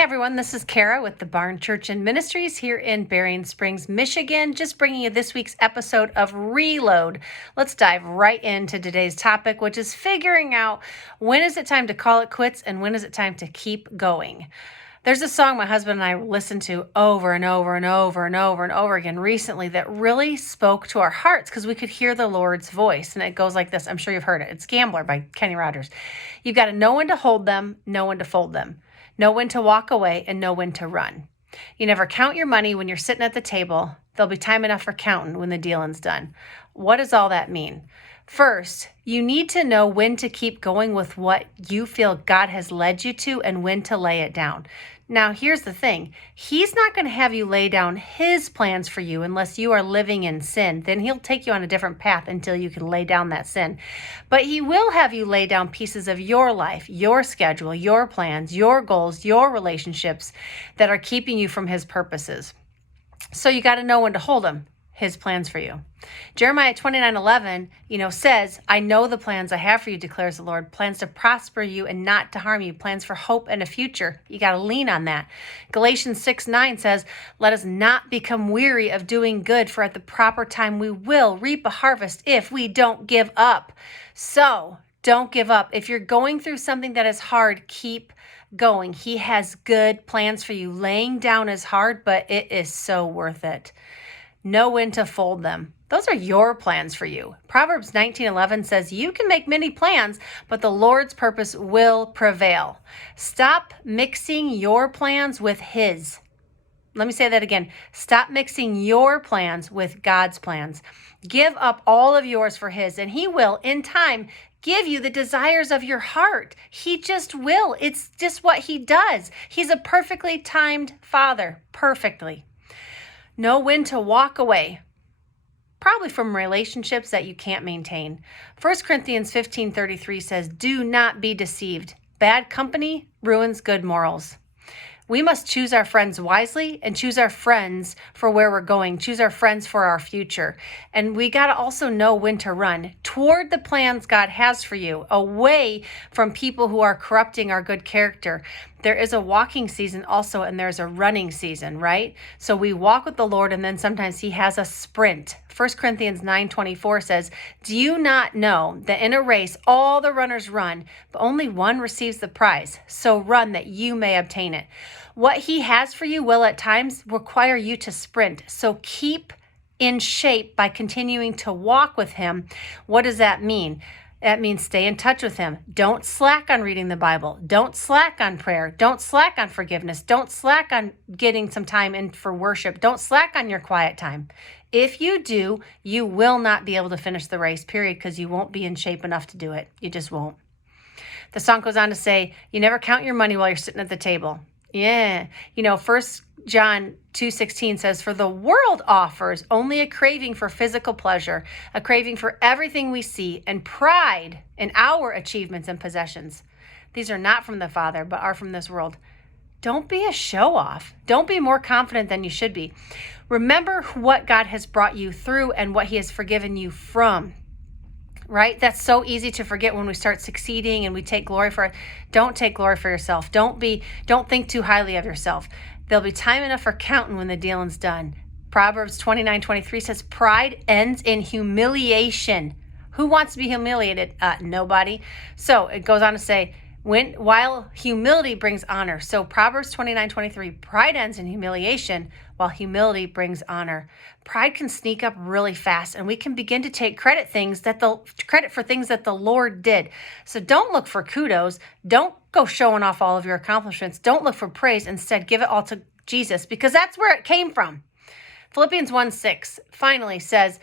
Hey everyone, this is Kara with the Barn Church and Ministries here in Berrien Springs, Michigan, just bringing you this week's episode of Reload. Let's dive right into today's topic, which is figuring out when is it time to call it quits and when is it time to keep going. There's a song my husband and I listened to over and over and over and over and over again recently that really spoke to our hearts because we could hear the Lord's voice. And it goes like this. I'm sure you've heard it. It's Gambler by Kenny Rogers. You've got to know when to hold them, know when to fold them. Know when to walk away and know when to run. You never count your money when you're sitting at the table. There'll be time enough for counting when the dealing's done. What does all that mean? First, you need to know when to keep going with what you feel God has led you to and when to lay it down. Now, here's the thing. He's not going to have you lay down his plans for you unless you are living in sin. Then he'll take you on a different path until you can lay down that sin. But he will have you lay down pieces of your life, your schedule, your plans, your goals, your relationships that are keeping you from his purposes. So you got to know when to hold them, his plans for you. Jeremiah 29:11, says, I know the plans I have for you, declares the Lord, plans to prosper you and not to harm you, plans for hope and a future. You got to lean on that. Galatians 6:9 says, let us not become weary of doing good, for at the proper time we will reap a harvest if we don't give up. So don't give up. If you're going through something that is hard, keep going. He has good plans for you. Laying down is hard, but it is so worth it. Know when to fold them. Those are your plans for you. Proverbs 19:11 says, you can make many plans, but the Lord's purpose will prevail. Stop mixing your plans with his. Let me say that again. Stop mixing your plans with God's plans. Give up all of yours for his, and he will, in time, give you the desires of your heart. He just will. It's just what he does. He's a perfectly timed father. Perfectly. Know when to walk away, probably from relationships that you can't maintain. 1 Corinthians 15:33 says, do not be deceived. Bad company ruins good morals. We must choose our friends wisely and choose our friends for where we're going. Choose our friends for our future. And we got to also know when to run toward the plans God has for you, away from people who are corrupting our good character. There is a walking season also, and there's a running season, right? So we walk with the Lord, and then sometimes he has a sprint. 1 Corinthians 9:24 says, do you not know that in a race all the runners run, but only one receives the prize? So run that you may obtain it. What he has for you will at times require you to sprint. So keep in shape by continuing to walk with him. What does that mean? That means stay in touch with him. Don't slack on reading the Bible. Don't slack on prayer. Don't slack on forgiveness. Don't slack on getting some time in for worship. Don't slack on your quiet time. If you do, you will not be able to finish the race, period, because you won't be in shape enough to do it. You just won't. The song goes on to say, you never count your money while you're sitting at the table. Yeah. 1 John 2:16 says, for the world offers only a craving for physical pleasure, a craving for everything we see, and pride in our achievements and possessions. These are not from the Father, but are from this world. Don't be a show-off. Don't be more confident than you should be. Remember what God has brought you through and what he has forgiven you from. Right? That's so easy to forget when we start succeeding and we take glory for it. Don't take glory for yourself. Don't think too highly of yourself. There'll be time enough for counting when the dealing's done. Proverbs 29:23 says, pride ends in humiliation. Who wants to be humiliated? Nobody. So it goes on to say, while humility brings honor. So Proverbs 29:23, pride ends in humiliation while humility brings honor. Pride can sneak up really fast, and we can begin to take credit for things that the Lord did. So don't look for kudos. Don't go showing off all of your accomplishments. Don't look for praise. Instead, give it all to Jesus, because that's where it came from. Philippians 1:6 finally says,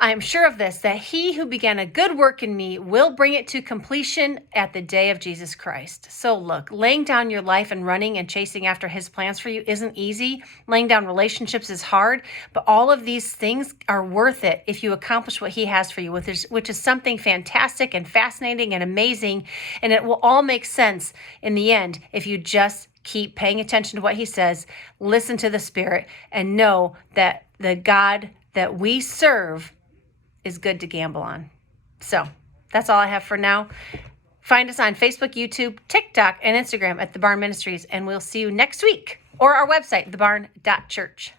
I am sure of this, that he who began a good work in me will bring it to completion at the day of Jesus Christ. So look, laying down your life and running and chasing after his plans for you isn't easy. Laying down relationships is hard, but all of these things are worth it if you accomplish what he has for you, which is something fantastic and fascinating and amazing. And it will all make sense in the end if you just keep paying attention to what he says, listen to the Spirit, and know that the God that we serve is good to gamble on. So that's all I have for now. Find us on Facebook, YouTube, TikTok, and Instagram at The Barn Ministries, and we'll see you next week. Or our website, thebarn.church.